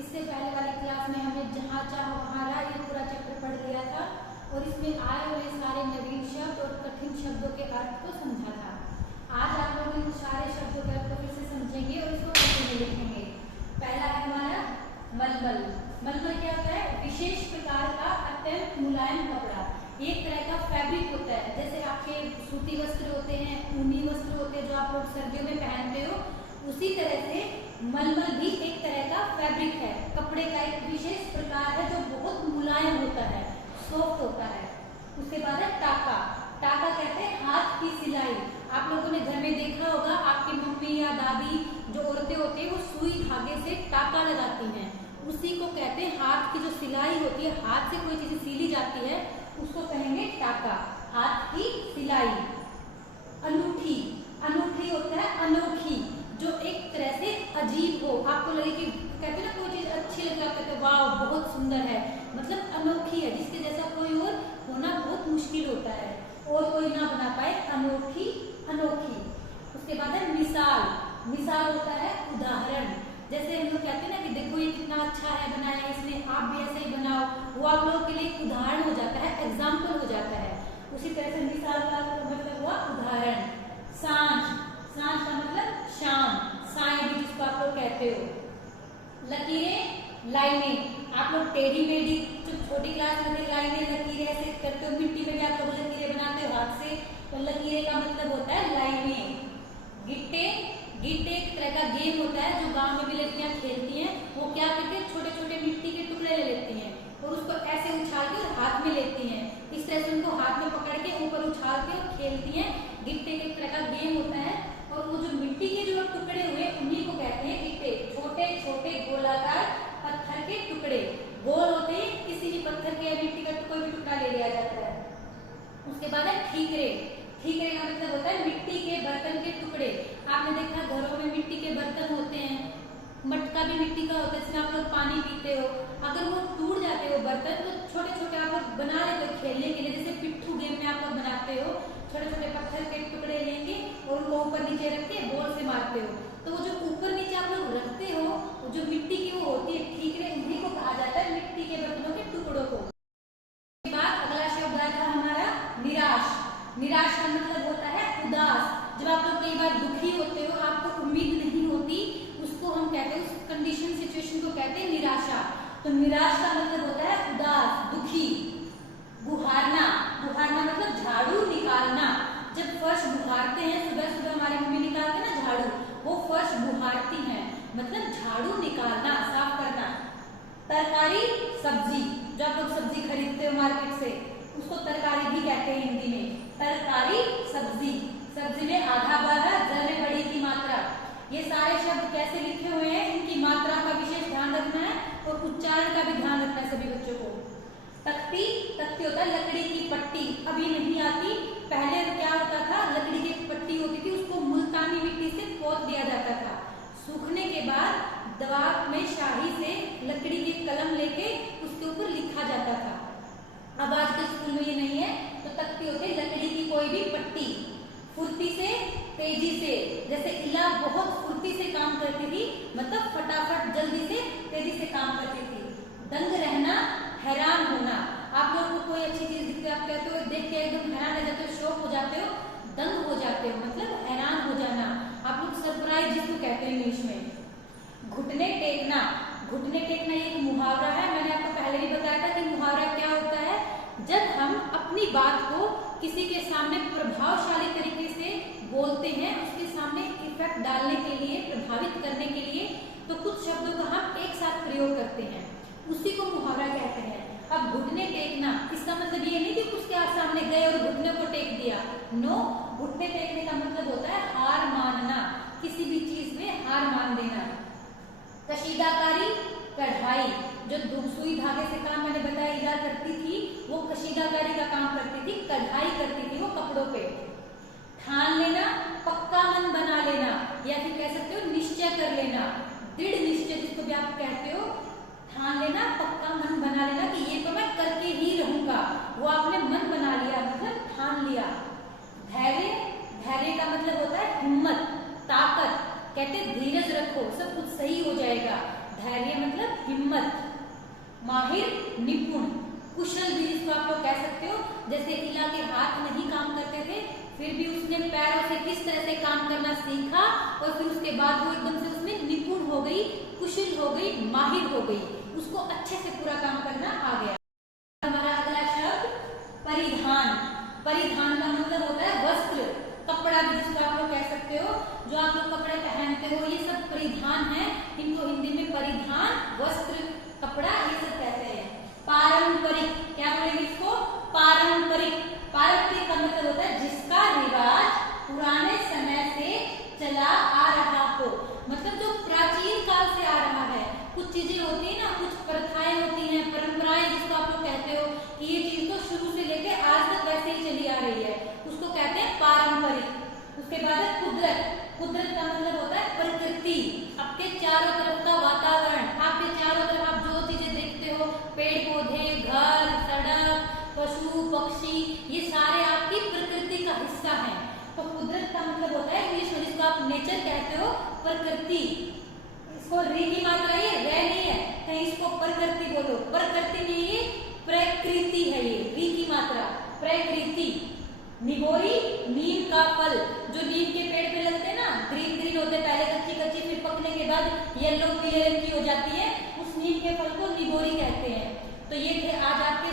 इससे पहले वाली क्लास में हमने जहाँ चाहो वहाँ रहा ये पूरा चैप्टर पढ़ लिया था और इसमें आए हुए सारे नवीन शब्द और कठिन शब्दों के अर्थ को समझा था। आज आप लोग इन सारे शब्दों के अर्थ को फिर से समझेंगे और इसको हिंदी में लिखेंगे। पहला है हमारा मलमल। मलमल क्या होता है? विशेष प्रकार का अत्यंत मुलायम कपड़ा। एक तरह का फैब्रिक होता है, जैसे आपके सूती वस्त्र होते हैं, ऊनी वस्त्र होते हैं जो आप लोग सर्दियों में पहनते हो, उसी तरह से मलमल भी एक तरह का फैब्रिक है, कपड़े का एक विशेष प्रकार है जो बहुत मुलायम होता है, सॉफ्ट होता है। उसके बाद है टाका। टाका कहते हैं हाथ की सिलाई। आप लोगों ने घर में देखा होगा, आपकी मम्मी या दादी जो औरतें होती है वो सुई धागे से टाका लगाती हैं, उसी को कहते हैं हाथ की जो सिलाई होती है, हाथ से कोई चीज सिली जाती है उसको कहेंगे टाका, हाथ की सिलाई। अनूठी। अनूठी होता है अनोखी, जो एक तरह से अजीब हो, आपको लगे कि कहते हैं ना कोई चीज अच्छी लगती है, कहते हैं वाह बहुत सुंदर है, मतलब अनोखी है, जिसके जैसा कोई और होना बहुत मुश्किल होता है और कोई ना बना पाए, अनोखी अनोखी। उसके बाद है मिसाल। मिसाल होता है उदाहरण, जैसे हम लोग कहते हैं ना कि देखो ये कितना अच्छा है बनाया इसने, आप भी ऐसे ही बनाओ, वो आप लोगों के लिए एक उदाहरण हो जाता है, एग्जाम्पल हो जाता है। उसी तरह से मिसाल का मतलब हुआ उदाहरण। सांझ। सांझ का मतलब शाम, साए भी जिसको आप लोग कहते हो। लकीरें, लाइनें। आप लोग टेढ़ी मेढ़ी जो छोटी क्लास में लाइनें लकीरें ऐसे करते हो, मिट्टी में भी आप लोग लकीरें बनाते हो हाथ से, तो लकीरें का मतलब होता है लाइनें। गिट्टे। गिट्टे एक तरह का गेम होता है जो गांव में भी लड़कियां खेलती हैं। वो क्या करते हैं, छोटे छोटे मिट्टी के टुकड़े ले लेती हैं और उसको ऐसे उछाल के हाथ में लेती हैं, इस तरह से उनको हाथ में पकड़ के ऊपर उछाल के और खेलती हैं। गिट्टे एक तरह का गेम होता है और वो जो मिट्टी के जो टुकड़े हुए उन्हीं को कहते हैं गिट्टे। छोटे छोटे गोलाकार पत्थर के टुकड़े, गोल होते हैं, किसी भी पत्थर के या मिट्टी का कोई भी टुकड़ा ले लिया जाता है। उसके बाद है ठीकरे। ठीकरे का मतलब होता है मिट्टी के बर्तन के टुकड़े। आपने देखा घरों में मिट्टी के बर्तन होते हैं, मटका भी मिट्टी का होता है जिसमें आप लोग पानी पीते हो, अगर वो टूट जाते हो बर्तन तो छोटे छोटे आप लोग बना लेते हो खेलने के लिए, जैसे पिट्ठू गेम में आप लोग बनाते हो, छोटे छोटे पत्थर के टुकड़े लेंगे और उनको ऊपर नीचे रख के बॉल से मारते हो, तो वो जो ऊपर नीचे आप लोग रखते हो जो मिट्टी की वो होती है ठीकरे, उन्हीं को कहा जाता है मिट्टी के बर्तनों के टुकड़ों को। अगला शब्द आया था हमारा निराश। निराश का मतलब होता है उदास। जब आप लोग कई बार दुखी होते हो, आपको उम्मीद नहीं होती, उसको हम कहते हैं, उस कंडीशन सिचुएशन को कहते हैं निराशा। तो निराश का मतलब होता है उदास, दुखी। बुहारना। बुहारना मतलब झाड़ू निकालना। जब फर्श बुहारते हैं, सुबह सुबह हमारी मम्मी निकालते हैं ना झाड़ू, वो फर्श बुहारती हैं, मतलब झाड़ू निकालना, साफ करना। तरकारी, सब्जी, जो आप लोग सब्जी खरीदते हो मार्केट से, उसको तरकारी भी कहते हैं हिंदी में। तरकारी, सब्जी। सब्जी में आधा बाधा, जल में बड़ी की मात्रा। ये सारे शब्द कैसे लिखे हुए हैं, इनकी मात्रा का विशेष ध्यान रखना है और उच्चारण का भी ध्यान रखना है सभी बच्चों को। तख्ती। तख्ती होता है लकड़ी की पट्टी, अभी नहीं आती, पहले क्या होता था, लकड़ी की पट्टी होती थी, उसको मुल्तानी मिट्टी से पोत दिया जाता था, सूखने के बाद दीवार में शाही से लकड़ी की कलम लेके उसके ऊपर लिखा जाता था। अब आज के स्कूल में ये नहीं है, तो तख्ती होती है लकड़ी की कोई भी पट्टी। फुर्ती से, तेजी से, जैसे इला बहुत फुर्ती से काम करती थी, मतलब फटाफट जल्दी से तेजी से काम करती थी। दंग रहना, हैरान होना। आप लोगों को कोई अच्छी चीज दिखती है, आप कहते हो देख के एकदम हैरान रह जाते हो, शौक हो जाते हो, दंग हो जाते हो, मतलब हैरान हो जाना। आप लोग सरप्राइज जिसको कहते हैं इंग्लिश में। घुटने टेकना। घुटने टेकना ये एक मुहावरा है, मैंने आपको पहले भी बताया था कि मुहावरा क्या होता है, जब हम अपनी बात को किसी के सामने प्रभावशाली तरीके से बोलते हैं, उसके सामने इफेक्ट डालने के लिए, प्रभावित करने के लिए, तो कुछ शब्दों का हम एक साथ प्रयोग करते हैं, उसी को मुहावरा कहते हैं। अब घुटने टेकना, इसका मतलब ये नहीं कि उसके सामने गए और घुटने को टेक दिया, नो। घुटने टेकने का मतलब होता है हार मानना, किसी भी चीज में हार मान देना। कशीदाकारी, कढ़ाई, जो सुई धागे से काम मैंने बताया इला करती थी, वो कशीदाकारी का काम करती थी, कढ़ाई करती थी वो कपड़ों पे। ठान लेना, पक्का मन बना लेना, या फिर कह सकते हो निश्चय कर लेना, दृढ़ निश्चय जिसको भी आप कहते हो, ठान लेना, पक्का मन बना लेना कि ये तो मैं करके ही रहूंगा, वो आपने मन बना लिया, मतलब ठान लिया। धैर्य। धैर्य का मतलब होता है हिम्मत, ताकत, कहते धीरज रखो, सब कुछ सही हो जाएगा। धैर्य मतलब हिम्मत, माहिर निपुण, कुशल भी इसको आप लोग कह सकते हो। जैसे इला के हाथ नहीं काम करते थे, फिर भी उसने पैरों से किस तरह से काम करना सीखा और फिर उसके बाद वो एकदम से उसमें निपुण हो गई, कुशल हो गई, माहिर हो गई, उसको अच्छे से पूरा काम करना आ गया। हमारा अगला शब्द परिधान। परिधान का मतलब होता है वस्त्र, कपड़ा भी जिसको आप लोग कह सकते हो। जो आप लोग कपड़े पहनते हो ये सब परिधान है, इनको हिंदी में परिधान, वस्त्र, कपड़ा ये सब कहते हैं। पारंपरिक, क्या बोलेंगे इसको? पारंपरिक। पारंपरिक का मतलब होता है जिसका रिवाज पुराने समय से चला आ रहा हो, मतलब जो प्राचीन काल से आ रहा है। कुछ चीजें होती है ना, कुछ प्रथाएं होती हैं, परंपराएं जिसको आप लोग कहते हो कि ये चीज तो शुरू से लेके आज तक वैसे ही चली आ रही है, उसको कहते हैं पारंपरिक। उसके बाद है कुदरत। कुदरत का मतलब होता है प्रकृति, आपके चारों तरफ का वातावरण, आपके चारों तरफ आप जो चीजें देखते हो, पेड़ पौधे, घर, सड़क, पशु पक्षी, ये सारे आपकी प्रकृति का हिस्सा है। तो कुदरत का मतलब होता है इंग्लिश में जिसको आप नेचर कहते हो, प्रकृति। इसको री की मात्रा ये रे नहीं है, कहीं इसको प्रकृति बोलो, प्रकृति नहीं, ये प्रकृति है, ये री की मात्रा प्रकृति। निगोरी, नीम का फल, जो नीम के पेड़ पे लगते हैं ना, ग्रीन ग्रीन होते, पहले कच्ची कच्ची, फिर पकने के बाद येलो पीले रंग की हो जाती है, उस नीम के फल को निगोरी कहते हैं। तो ये थे आज आपके